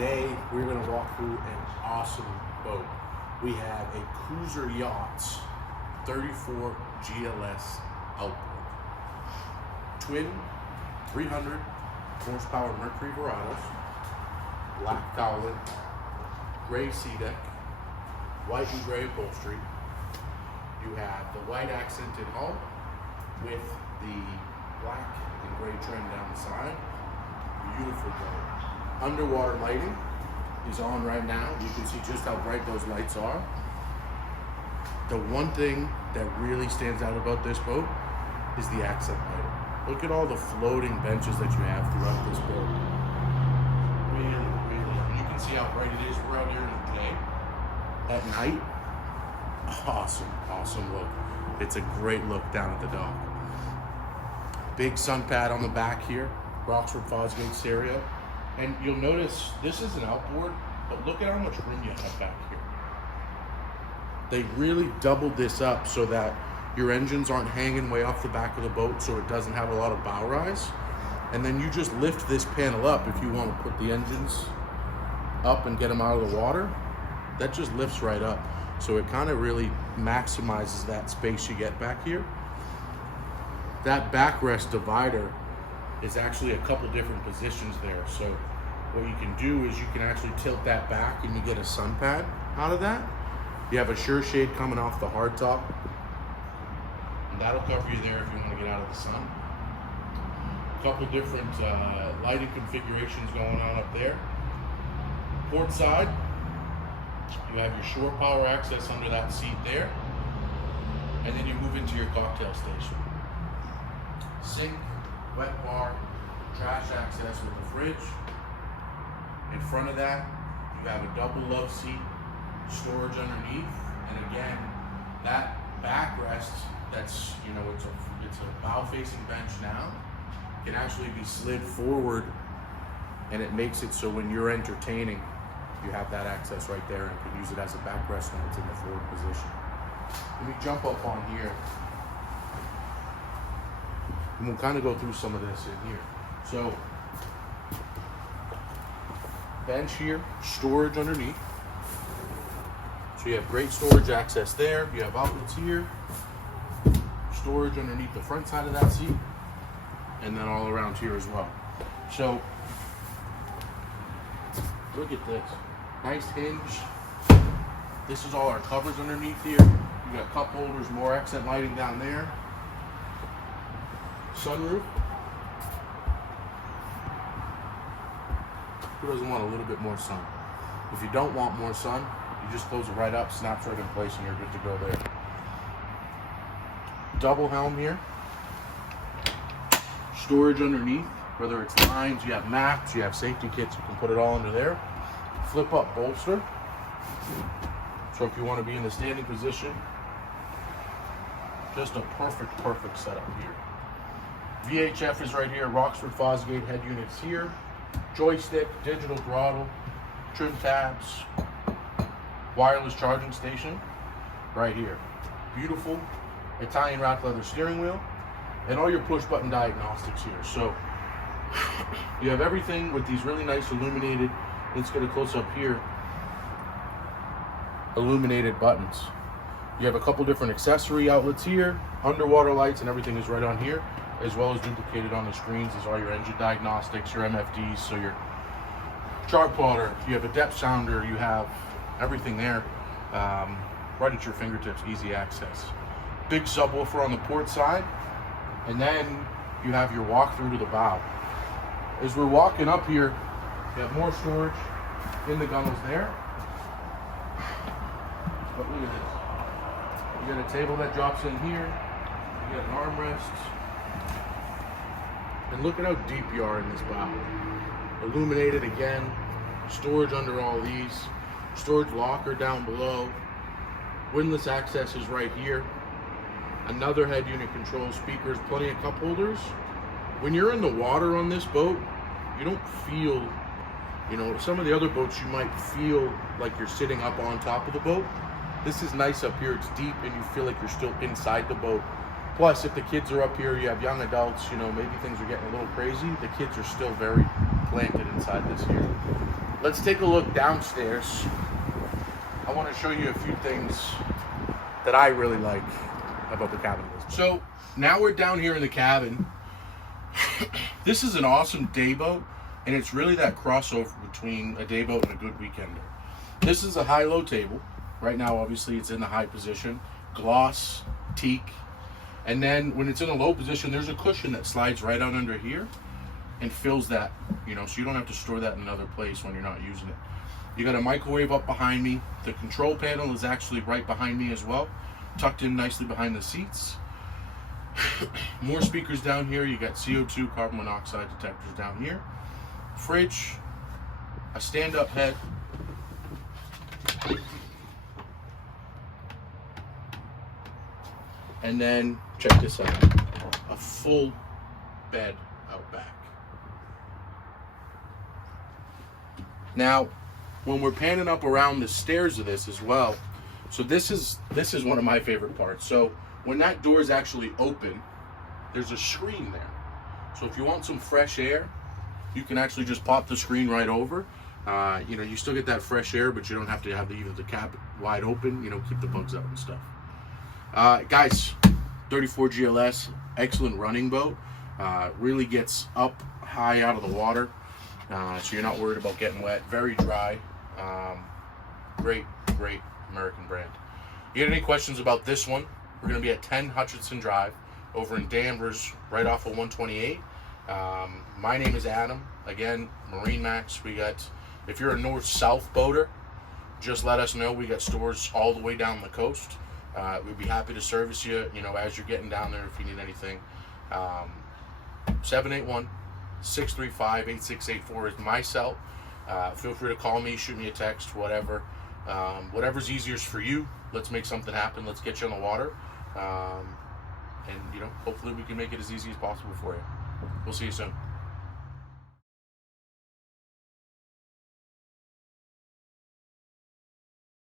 Today, we're gonna walk through an awesome boat. We have a Cruisers Yachts 34 GLS Outboard. Twin 300 horsepower Mercury Verados, black cowling, gray sea deck, white and gray upholstery. You have the white accented hull with the black and gray trim down the side. Beautiful boat. Underwater lighting is on right now. You can see just how bright those lights are. The one thing that really stands out about this boat is the accent lighting. Look at all the floating benches that you have throughout this boat. Really, and you can see how bright it is. We're out here in the day. At night, awesome look. It's a great look down at the dock. Big sun pad on the back here, Rockford Fosgate stereo. And you'll notice this is an outboard, but look at how much room you have back here. They really doubled this up so that your engines aren't hanging way off the back of the boat, so it doesn't have a lot of bow rise. And then you just lift this panel up if you want to put the engines up and get them out of the water. That just lifts right up. So it kind of really maximizes that space you get back here. That backrest divider is actually a couple different positions there. So what you can do is you can actually tilt that back and you get a sun pad out of that. You have a sure shade coming off the hardtop, and that'll cover you there if you want to get out of the sun. A couple different lighting configurations going on up there. Port side, you have your shore power access under that seat there, and then you move into your cocktail station. Sink, wet bar, trash access with the fridge. In front of that, you have a double love seat, storage underneath, and again, that backrest, that's, you know, it's a bow facing bench now, can actually be slid forward, and it makes it so when you're entertaining, you have that access right there and can use it as a backrest when it's in the forward position. Let me jump up on here, and we'll kind of go through some of this in here. So, bench here, storage underneath. So you have great storage access there. You have outlets here, storage underneath the front side of that seat, and then all around here as well. So, look at this. Nice hinge. This is all our covers underneath here. You got cup holders, more accent lighting down there. Sunroof. Who doesn't want a little bit more sun? If you don't want more sun, you just close it right up, snaps right in place, and you're good to go there. Double helm here. Storage underneath, whether it's lines, you have mats, you have safety kits, you can put it all under there. Flip up bolster. So if you want to be in the standing position, just a perfect setup here. VHF is right here, Rockford Fosgate head units here, joystick, digital throttle, trim tabs, wireless charging station right here. Beautiful Italian wrapped leather steering wheel, and all your push button diagnostics here. So you have everything with these really nice illuminated, let's get a close up here, illuminated buttons. You have a couple different accessory outlets here, underwater lights, and everything is right on here, as well as duplicated on the screens is all your engine diagnostics, your MFDs, so your chart plotter, you have a depth sounder, you have everything there right at your fingertips, easy access. Big subwoofer on the port side, and then you have your walk through to the bow. As we're walking up here, you have more storage in the gunnels there. But look at this. You got a table that drops in here. You got an armrest. And look at how deep you are in this bow. Illuminated again. Storage under all these. Storage locker down below. Windlass access is right here. Another head unit control, speakers, plenty of cup holders. When you're in the water on this boat, you don't feel, you know, some of the other boats you might feel like you're sitting up on top of the boat. This is nice up here, it's deep, and you feel like you're still inside the boat. Plus, if the kids are up here, you have young adults, you know, maybe things are getting a little crazy, the kids are still very planted inside this here. let's take a look downstairs. I want to show you a few things that I really like about the cabin. So now we're down here in the cabin. This is an awesome day boat, and it's really that crossover between a day boat and a good weekender. This is a high-low table. Right now, obviously, it's in the high position. Gloss, teak. And then when it's in a low position, there's a cushion that slides right out under here and fills that, you know, so you don't have to store that in another place when you're not using it. You got a microwave up behind me. The control panel is actually right behind me as well, tucked in nicely behind the seats. More speakers down here. You got CO2, carbon monoxide detectors down here. Fridge, a stand-up head. And then, check this out, a full bed out back. Now, when we're panning up around the stairs of this as well, so this is one of my favorite parts. So when that door is actually open, there's a screen there. So if you want some fresh air, you can actually just pop the screen right over. You know, you still get that fresh air, but you don't have to have the cap wide open, you know, keep the bugs out and stuff. Guys, 34 GLS, excellent running boat. Really gets up high out of the water, so you're not worried about getting wet. Very dry. Great American brand. You got any questions about this one? We're going to be at 10 Hutchinson Drive over in Danvers, right off of 128. My name is Adam. Again, MarineMax. We got, if you're a north-south boater, just let us know. We got stores all the way down the coast. We'd be happy to service you, you know, as you're getting down there if you need anything. 781-635-8684 is my cell. Feel free to call me, shoot me a text, whatever. Whatever's easiest for you. Let's make something happen. Let's get you on the water. And, you know, hopefully we can make it as easy as possible for you. We'll see you soon.